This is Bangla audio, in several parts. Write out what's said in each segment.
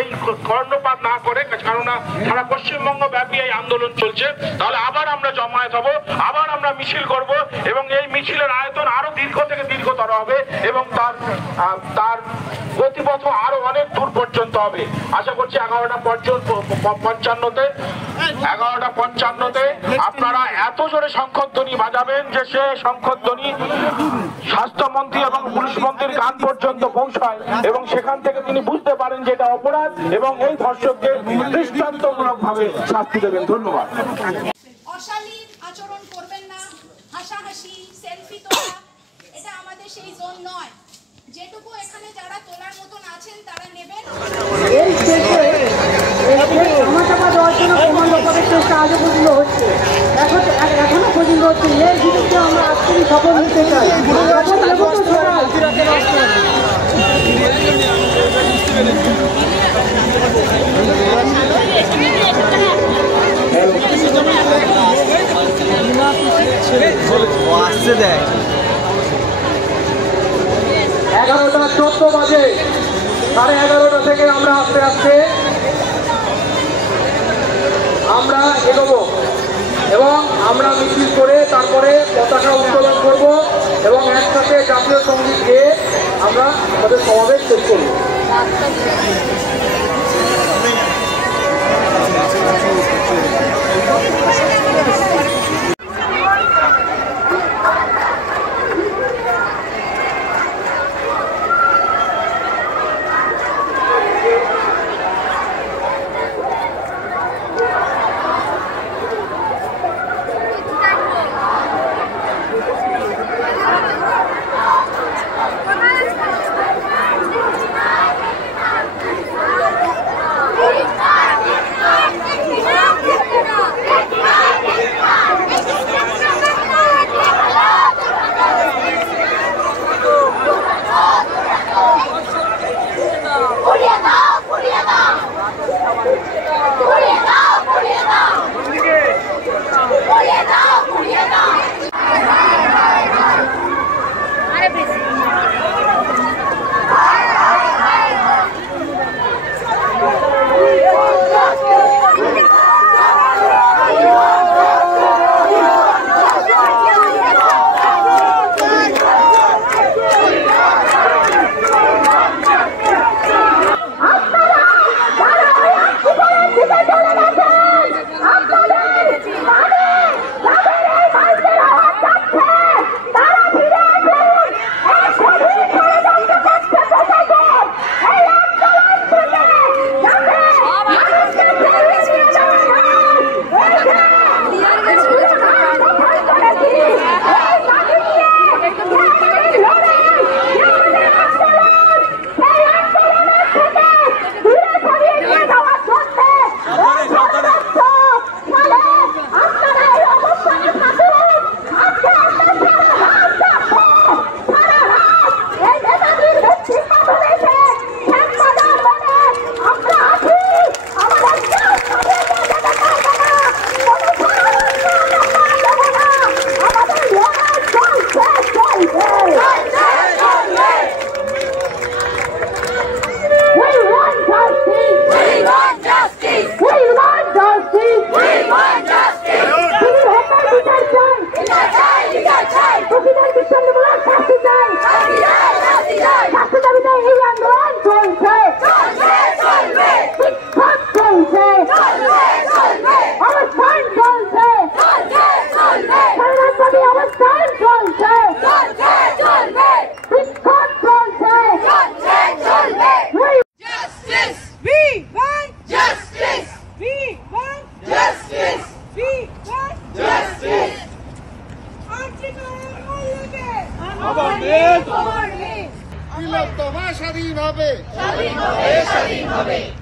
এই কর্ণপাত না করে, কেননা সারা পশ্চিমবঙ্গ ব্যাপী এই আন্দোলন চলছে, তাহলে আবার আমরা জমায়েত হব, আবার আমরা মিছিল করব এবং এই মিছিলের আয়তন আরো দীর্ঘ থেকে দীর্ঘতর হবে এবং তার গতিপথ আরো অনেক দূর পর্যন্ত হবে। আশা করছি 11:55 আপনারা এত জোরে শঙ্খধ্বনি বাজাবেন যে সে শঙ্খধ্বনি স্বাস্থ্যমন্ত্রী এবং পুলিশ মন্ত্রীর কান পর্যন্ত পৌঁছায় এবং সেখান থেকে তিনি বুঝতে পারেন যে এটা অপরাধ এবং এই ধর্ষককে দৃষ্টান্তমূলক ভাবে শাস্তি দেবেন। ধন্যবাদ। অশালীন আচরণ করবেন না, হাসাহাসি, সেলফি তোলা এটা আমাদের সেই জোন নয়। যেটুকু এখানে যারা তোলার মতন আছেন তারা নেবেন। এই শেষে ধামাচাপা দেওয়ার জন্য কমান্ড করার চেষ্টা আজও পর্যন্ত হচ্ছে, এখনো পর্যন্ত হচ্ছে। এর বিরুদ্ধে আমরা আজকেরই শপথ নিতে চাই। আসছে দেখ 11:14 বাজে, 11:30 থেকে আমরা আস্তে আস্তে আমরা এগোবো এবং আমরা মিছিল করে তারপরে পতাকা উত্তোলন করব এবং একসাথে জাতীয় সঙ্গীত গেয়ে আমরা আমাদের সমাবেশ শেষ করব।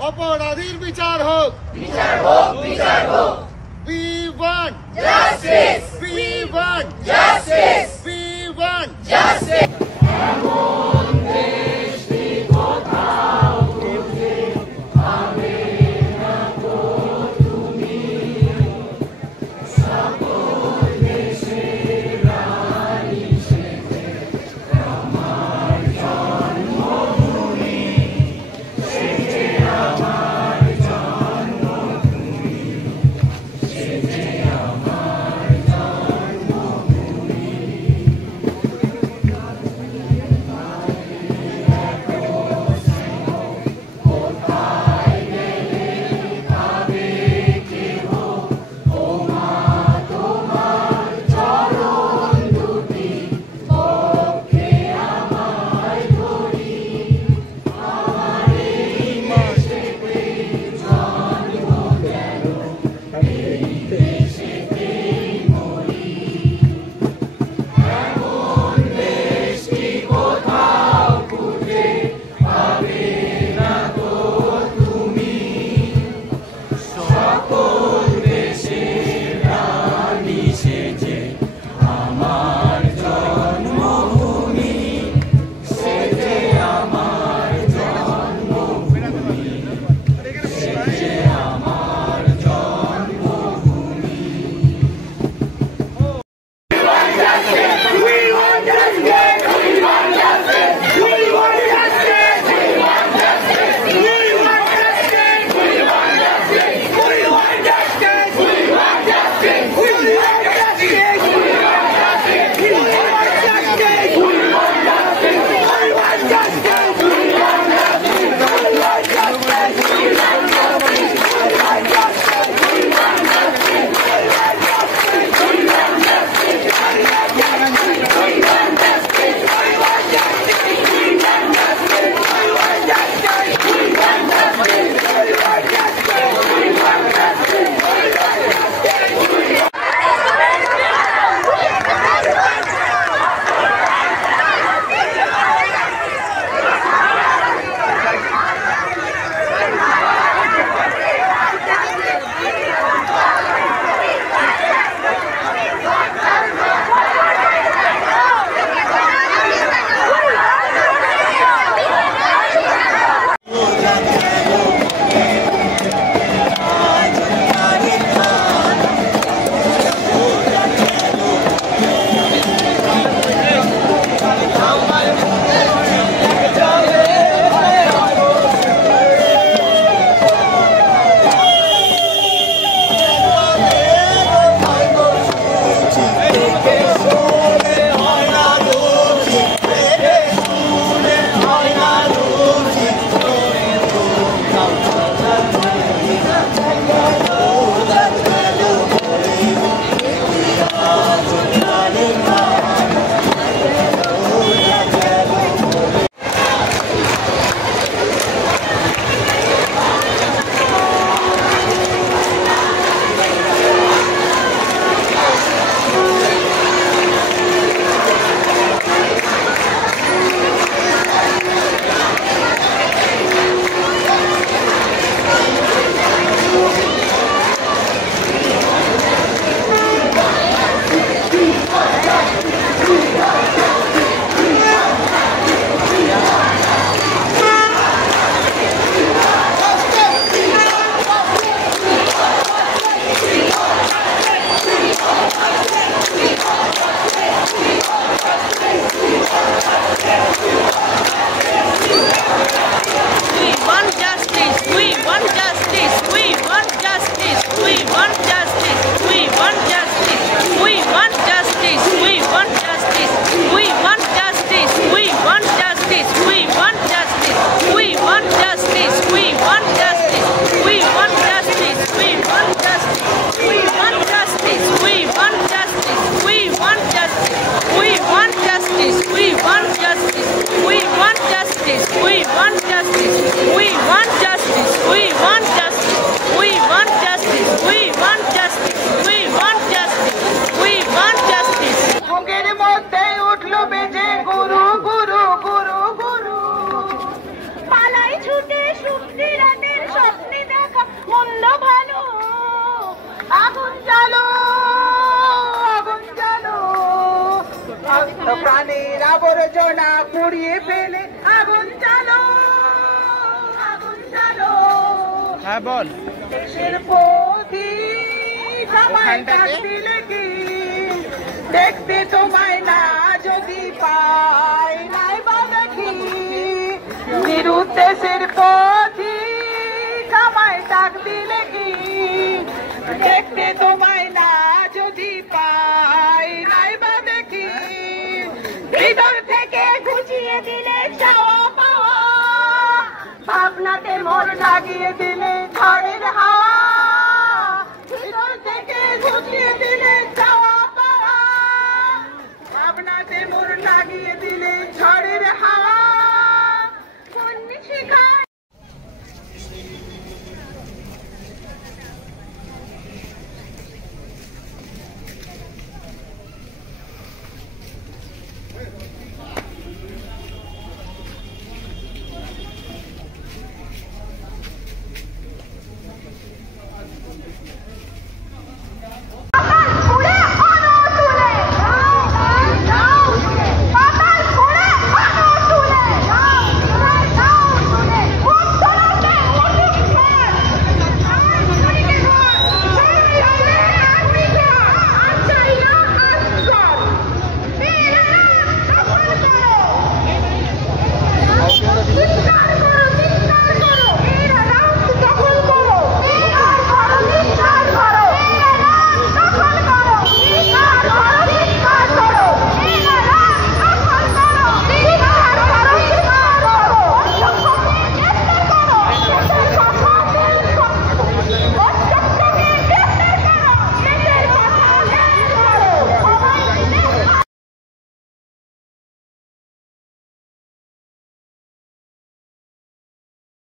অপরাধীর বিচার হোক, We want justice. We want Justice. We want Justice. যোজনা পুড়িয়ে ফেলে আগুন চালো, আগুন চালো। হ্যাঁ বল। দেশের প্রতি জামাই দিলে কি দেখতে তোমায় না যদি পাই নাই বা দেখি, নিরুদ্দেশের প্রতি জামাই ডাক দিলে কি দেখতে তোমায় না যদি পাই নাই বা দেখি, ভিতর থেকে ঘুচিয়ে দিলে চাওয়া পাওয়া, ভাবনাতে মোর লাগিয়ে দিলে